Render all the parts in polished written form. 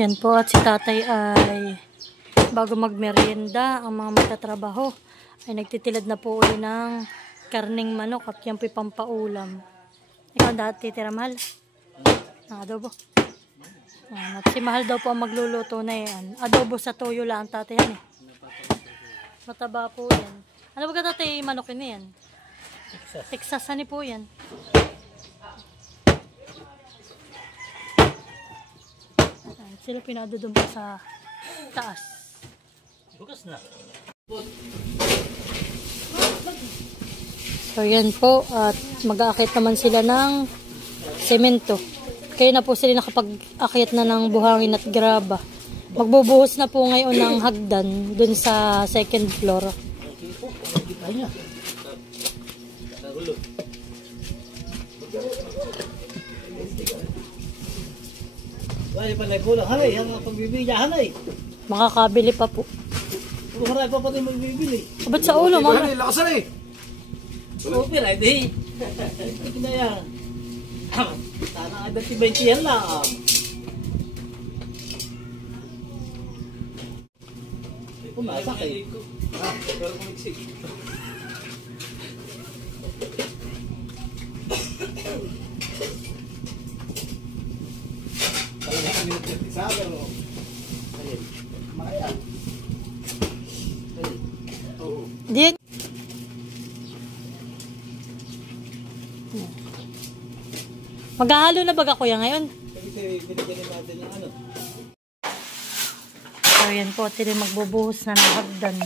Yan po, at si tatay ay bago magmerienda ang mga magtatrabaho ay nagtitilad na po uli ng karning manok at yan po pampaulam. Ikaw dati tira mahal? Ang adobo. Yan. At si mahal daw po ang magluluto na yan. Adobo sa toyo lang tatay yan eh. Mataba po yan. Ano ba ka tatay manok yun yan? Texas ani po yan. Sila pinadudun pa sa taas. Bukas na. So yan po, at mag-aakit naman sila ng semento. Kaya na po sila nakapag-akit na ng buhangin at graba. Magbubuhos na po ngayon ng hagdan dun sa second floor. Ay, palay kulang. Halay, ang pagbibigyan, halay. Makakabili pa po. Haray pa pati magbibili. Ba't sa ulo, mama? Halay, lakasan eh. Oo, pero hindi. Ito na yan. Sana ay 20 yan lang. Pumasak eh. Pero kumiksik. Di. Maghahalo na baga kuya ngayon? So yan po, sila magbubuhos na ng hagdan.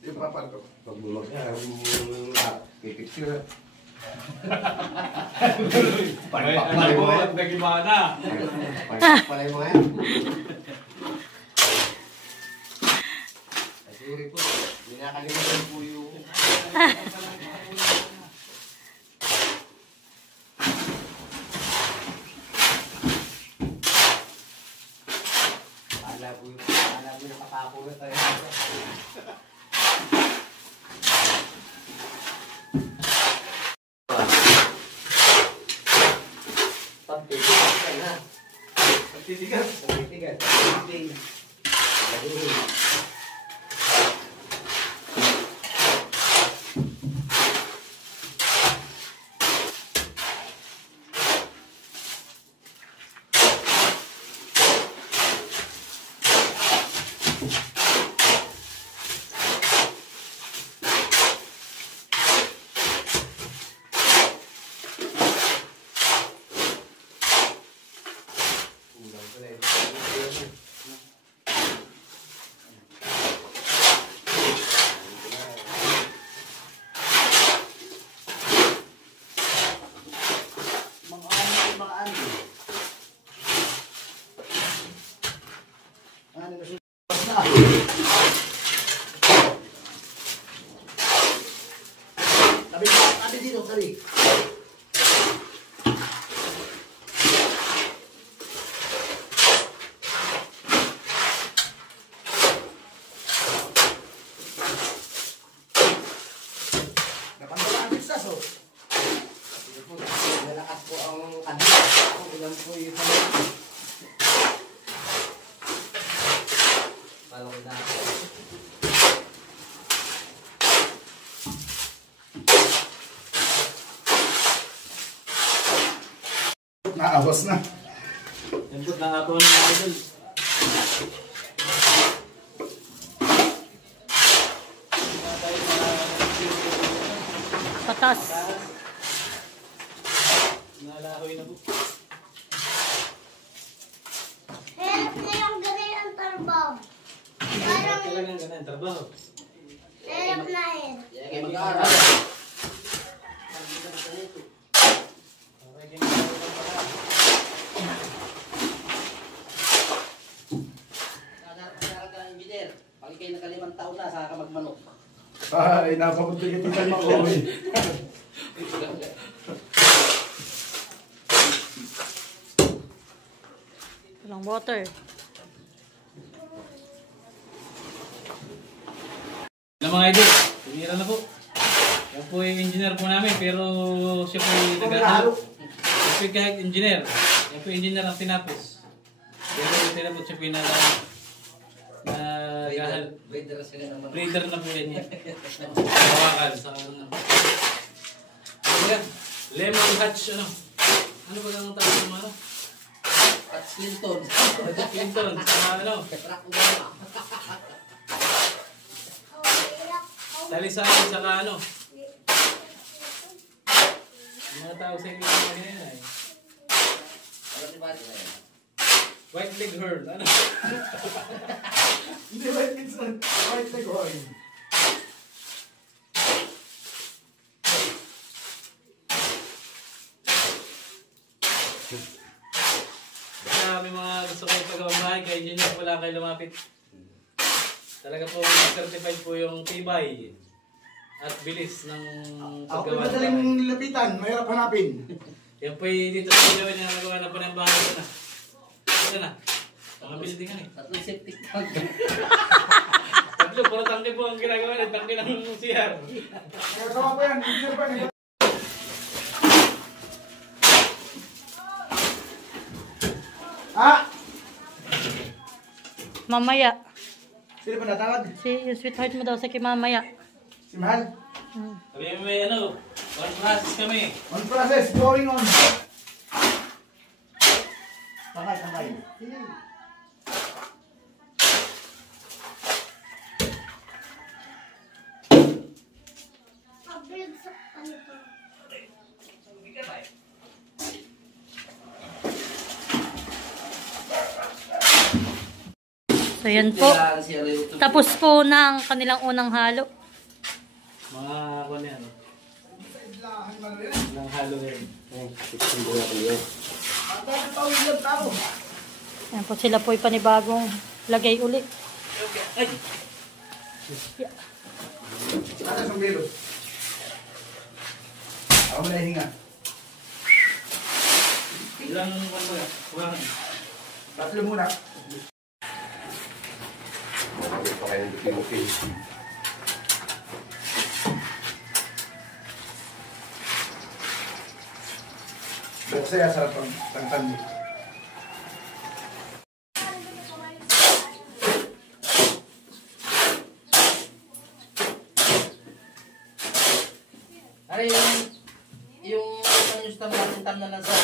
Yung papa ko, pagbulog niya, pipicture. Palay mo yan, nagimana. Palay mo yan. Kasi po, hindi nakalimutan po yung... Alam mo yung nakakakulat tayo. Pagtitigan. Pagtitigan. Pagtitigan. Tabi dito, tabi. Tapos na. Yan po, nakagawa ng mga idol. Patas. Nalahoy na po. Hirap na yung ganyan ang trabaho. Parang Talagang ganun, trabaho. hirap na yun. Kaya kayo mag-aaral. Nag-aaral ka ng engineer. Pag kayo nakalimang taon na, saka ka magmanok. Ay, napapunta kita tayo makuwi. Walang water. Na mga idol, tumira na po. Yan po yung engineer po namin, pero siya po yung nag-aaral. Siya po yung kahit engineer. Yan po yung engineer ang tinapos. Pero yung tinapos siya po yung Waiter sila naman. breeder na po yan yan. Hawakan sa ano. Ano yan? Lemon hatch, ano? Ano ba ang tawag ng ano? At Clinton. Clinton, sa ano? Barack Obama. Talisayan, saka ano? Yung mga tawag sa English na ganyan ay. Ano si Bati na yan? White leg herd, ano? Hindi ba minsan? White leg horn. Kaya may mga gusto kayo pagawang bahay, kay engineer wala kayo lumapit. Talaga po certified po yung tibay at bilis ng Ako paggawa ng madaling bahay. nilapitan, mahirap hanapin. Yan po yung dito sa video na nagawa na po ng bahay ko na. Ito na. Mga building yan eh. Tatlong septic tank. Tatlo, puro tangke po ang ginagawa ng tangke ng CR. Kaya gawa pa yan, hindi na pa yan. Ah! Mamaya. Sino ba natawag? Si yung sweetheart mo daw sa mamaya. Si Mahal. Sabi mo may ano, one process kami. On process, going on. Tangay, tangay. Pabig sa kanito. So yan po. Kailangan siya rin ito. Tapos po ng kanilang unang halo. Mga ako na yan. Nang halo yan. Yan po sila po panibagong lagay uli. Ay! Ano sa biro? Ako na hinga. Ilang ano ba? Kulang. Tatlo muna. Marami pa kayong buki-buki. Buksaya sarap ang tangtandi. Ano yung news tam natin tam na lang sa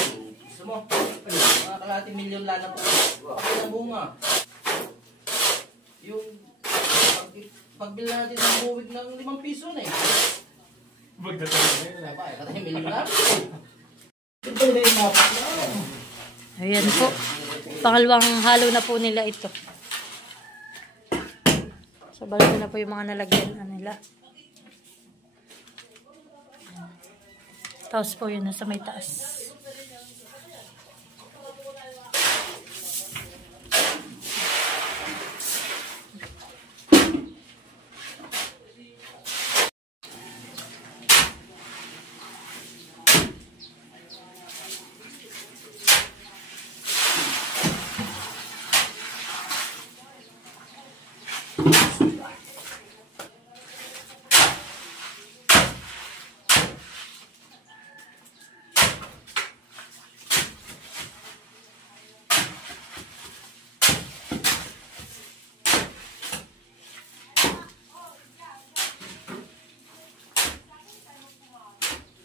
gusto mo? Mga kalahating milyon lang na po. Ano na bunga? Yung pagbil natin ng buwig ng 5 piso na eh. Magdatagal na yun. Wala pa eh, katay milyon na. Ayan po. Pangalawang halo na po nila ito. So balik na po yung mga nalagyan nila. Tapos po yun nasa may taas.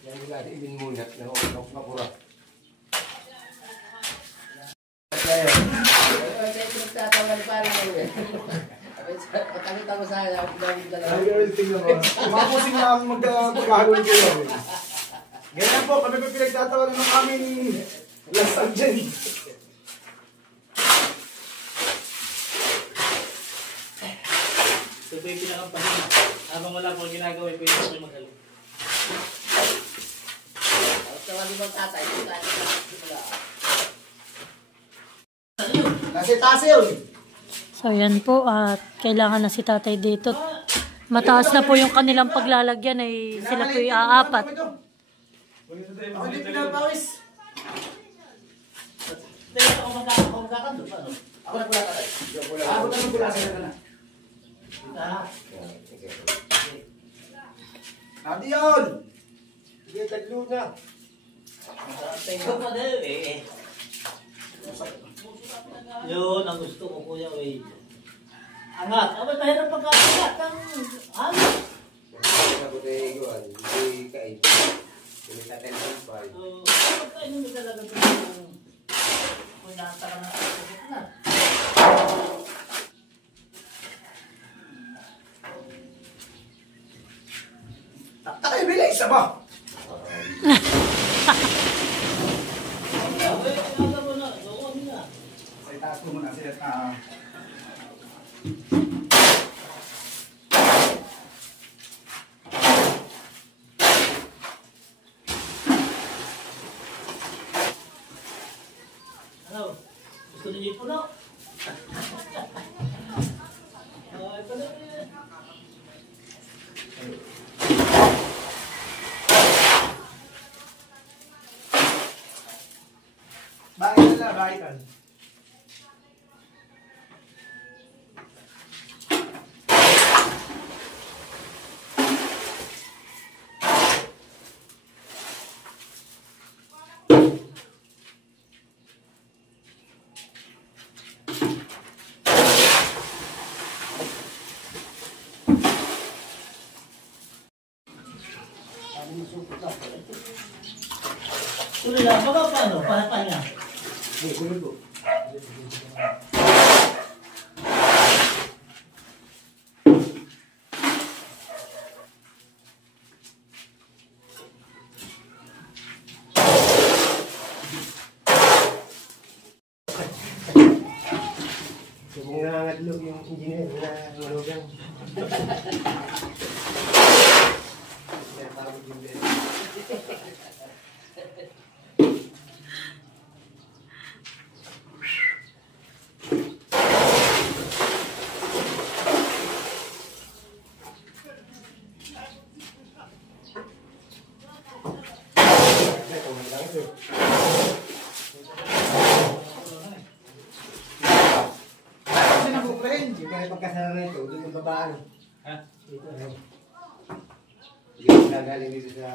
Yan yung lagi din muna. Nakapura. tayo. Kaya pinagtatawa ni pare mo eh. Patakita ko sa akin, ako pinagin dalawa. Ay, girl, tingnan mo. Mapusing na ang maghahagawin kayo. Ganyan po, kami pa pinagtatawanan ng aming lasag dyan. Ito po yung pinakampahin. Habang wala po ginagawa, pwede po kayo mag-alok. Tapos tawagin mo ang tatay. Nasa taas yun. So yan po at kailangan na si tatay dito. Mataas na po yung kanilang paglalagyan ay sila po yung aapat. Ako hindi pinapawis. Ako magkakando. Ako na pula tatay. Ako na pula sa'yo na. Nadi yun! Sige, taglo na. Tingnan mo na eh. Yun ang gusto ko, Kuya Wade. Angat. Abay, mahirap pagkakangat. Ang angat. Dapat tayo nyo talaga ito kung nasa ka na na. Takay, bila isa ba? Abay, alam mo na. Doon na. Sa itaas ko muna sila na... Ano? Gusto niyo po na? Ay, pala eh. Bakit nila? Bakit kan? Tuloy lang. Baka paano? Pahatay na. Hindi, sunod ko. Kung nangangadlog yung engineer na malugang. Kaya parang engineer. Hindi ko na pagkasara na ito, doon yung babaan. Ha? Dito, ayun. Hindi ko nagaling dito sa...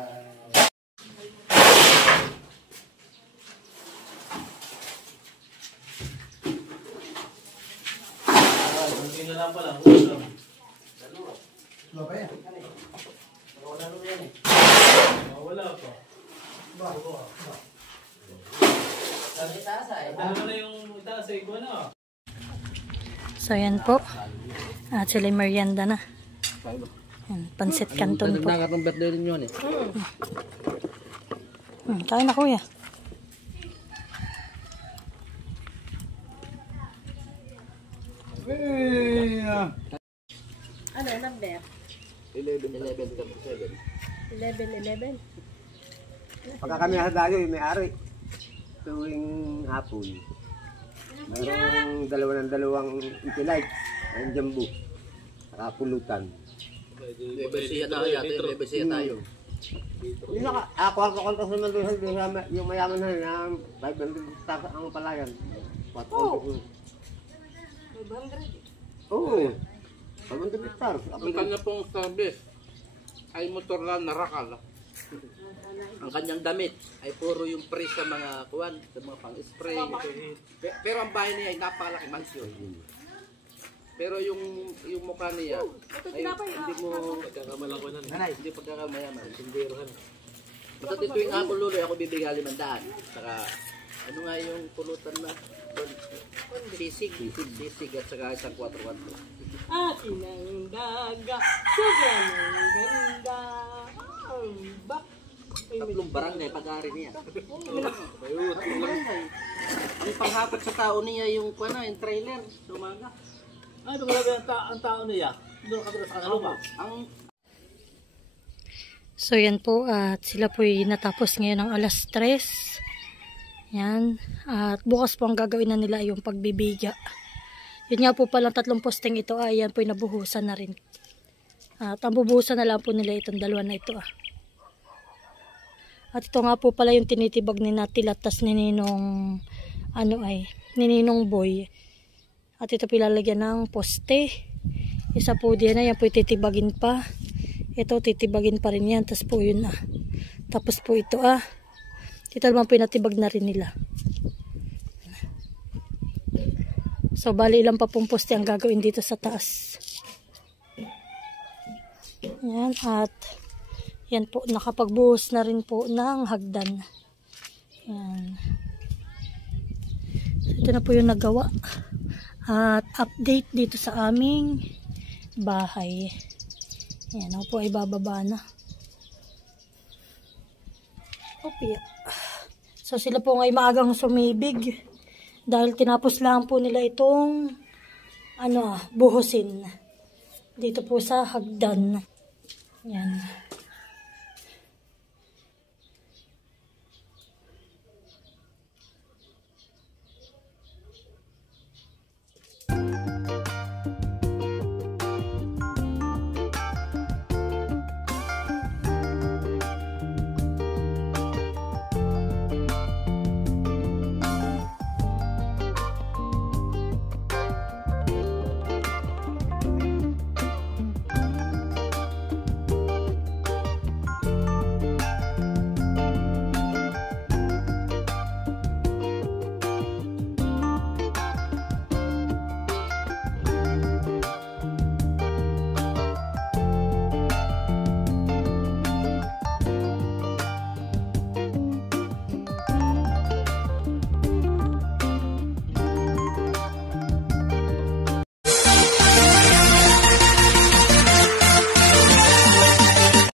Kunti na lang pala. Ulam. Ano ba yan? Wala pa. Sabi tasa eh. Ano na yung itaas ay iguana? So yan po. At sila merienda na. Yan, pansit canton po. Nagnagat ng birthday rin yun eh. Kain na kuya. Ano, number? 11:37. 11. Pagka kami sa dayo, may ari. Tuwing hapon. Mayroong dalawang impilite. Ang jambu. Saka pulutan. Bebesiya tayo yate, bebesiya tayo. Yung kwarto-kwarto naman doon sa yung mayaman na 500 stars ang palayan. Oo. 500? Oo. 500 stars. Ang kanya pong service ay motor na narakal. Ang kanyang damit ay puro yung pre sa mga kuwan, sa mga pang-spray. Pero ang bahay niya ay napakalaki mansyon. Pero yung mukha niya ay hindi mo pagkakamalangunan. Hindi pagkakamayaman. Basta tuwing hapon luloy ako bibigyan 500. Saka ano nga yung pulutan na Sisig at saka isang 4-1. Akin ang daga, sobrang ganda. Tatlong barangay pag-ari niya. Tatlong barangay. Ang panghapot sa tao niya yung yung trailer. Umaga. Ano ba ang tao niya? Doon ka sa kanaluma. So yan po at sila po natapos ngayon ng alas 3. Yan. At bukas po ang gagawin na nila yung pagbibiga. Yun nga po palang 3 posting ito yan po nabuhusan na rin. At ang bubuhusan na lang po nila itong 2 na ito At ito nga po pala yung tinitibag ni Natilat tas ni Ninong Ninong Boy. At ito pilalagyan ng poste. Isa po diyan yan po titibagin pa. Ito titibagin pa rin yan. Tas po yun Tapos po ito Ito naman po pinatibag na rin nila. So bali ilang pa pong poste ang gagawin dito sa taas. Yan at yan po nakapagbuhos na rin po ng hagdan. Yan. So, ito na po yung nagawa. At update dito sa aming bahay. Yan ako po ay bababa na. Okay. So sila po ngay maagang sumibig dahil tinapos lang po nila itong buhusin dito po sa hagdan. Yan.